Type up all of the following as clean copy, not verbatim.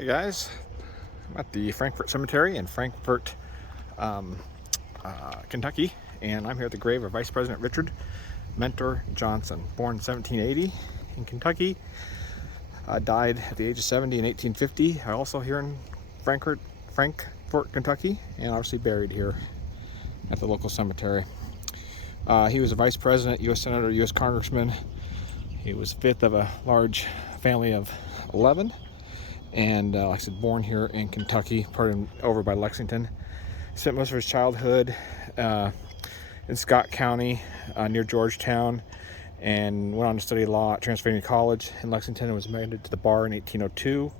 Hi guys, I'm at the Frankfort Cemetery in Frankfort, Kentucky, and I'm here at the grave of Vice President Richard Mentor Johnson, born in 1780 in Kentucky, died at the age of 70 in 1850. Also here in Frankfort, Kentucky, and obviously buried here at the local cemetery. He was a vice president, U.S. senator, U.S. congressman. He was fifth of a large family of 11. And like I said, born here in Kentucky, over by Lexington. Spent most of his childhood in Scott County near Georgetown, and went on to study law at Transylvania College in Lexington and was admitted to the bar in 1802.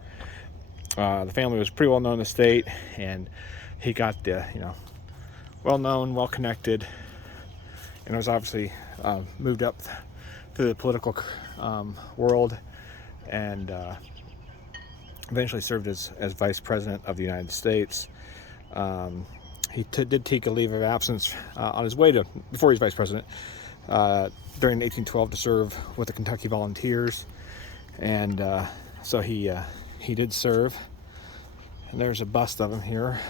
The family was pretty well known in the state, and he got the well known, well connected, and was obviously moved up through the political world, and eventually served as Vice President of the United States. He did take a leave of absence on his way before he was Vice President, during 1812 to serve with the Kentucky Volunteers. And so he did serve. And there's a bust of him here.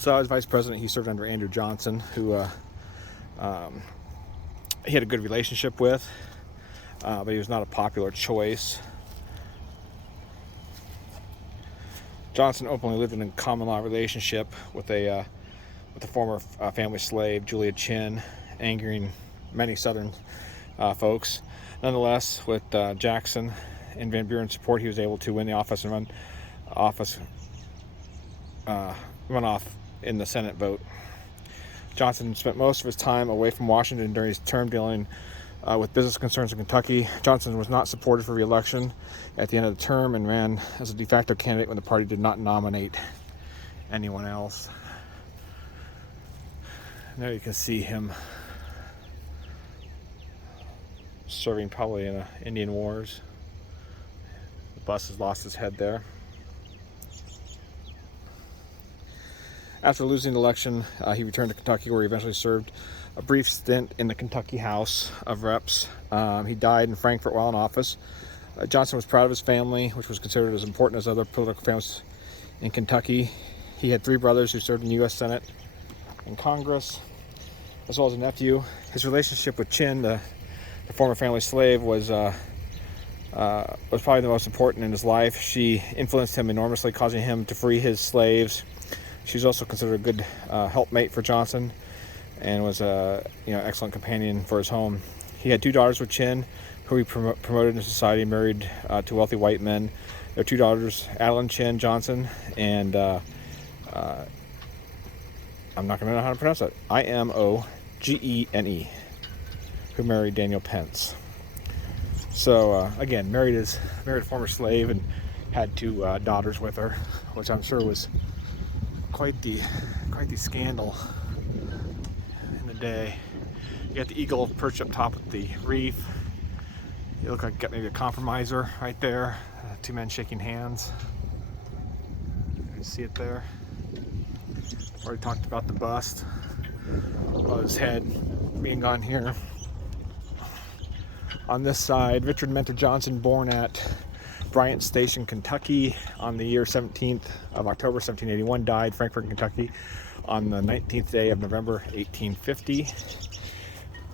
So as Vice President, he served under Andrew Johnson, who he had a good relationship with, but he was not a popular choice. Johnson openly lived in a common law relationship with a former family slave, Julia Chin, angering many Southern folks. Nonetheless, with Jackson and Van Buren's support, he was able to win the office and run off in the Senate vote. Johnson spent most of his time away from Washington during his term dealing with business concerns in Kentucky. Johnson was not supported for re-election at the end of the term and ran as a de facto candidate when the party did not nominate anyone else. There you can see him serving probably in the Indian Wars. The bus has lost his head there. After losing the election, he returned to Kentucky, where he eventually served a brief stint in the Kentucky House of Reps. He died in Frankfort while in office. Johnson was proud of his family, which was considered as important as other political families in Kentucky. He had 3 brothers who served in the U.S. Senate and Congress, as well as a nephew. His relationship with Chin, the former family slave, was probably the most important in his life. She influenced him enormously, causing him to free his slaves. She was also considered a good helpmate for Johnson, and was a excellent companion for his home. He had 2 daughters with Chin, who he promoted in society, married to wealthy white men. Their 2 daughters, Adeline Chin Johnson, and I'm not going to know how to pronounce that, Imogene, who married Daniel Pence. So again, married a former slave and had 2 daughters with her, which I'm sure was quite the scandal in the day. You got the eagle perched up top of the reef. You look like you got maybe a compromiser right there. 2 men shaking hands. You can see it there. Already talked about the bust. About his head being gone here. On this side, Richard Mentor Johnson, born at Bryant Station, Kentucky on the year 17th of October 1781, died Frankfort, Kentucky on the 19th day of November 1850. Like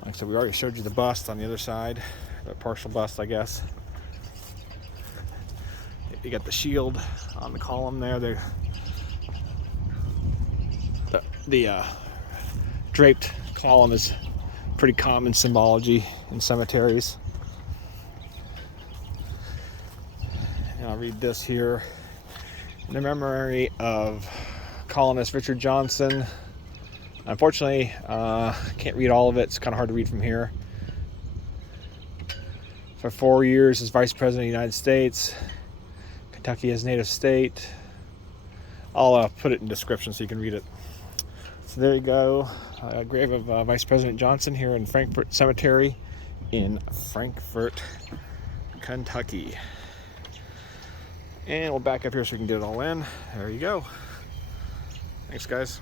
I said, we already showed you the bust on the other side, the partial bust, I guess. You got the shield on the column there. The draped column is pretty common symbology in cemeteries. I'll read this here. In the memory of colonist Richard Johnson. Unfortunately, can't read all of it. It's kind of hard to read from here. For 4 years as Vice President of the United States, Kentucky his native state. I'll put it in description so you can read it. So there you go. Grave of Vice President Johnson here in Frankfort Cemetery in Frankfort, Kentucky. And we'll back up here so we can get it all in. There you go. Thanks, guys.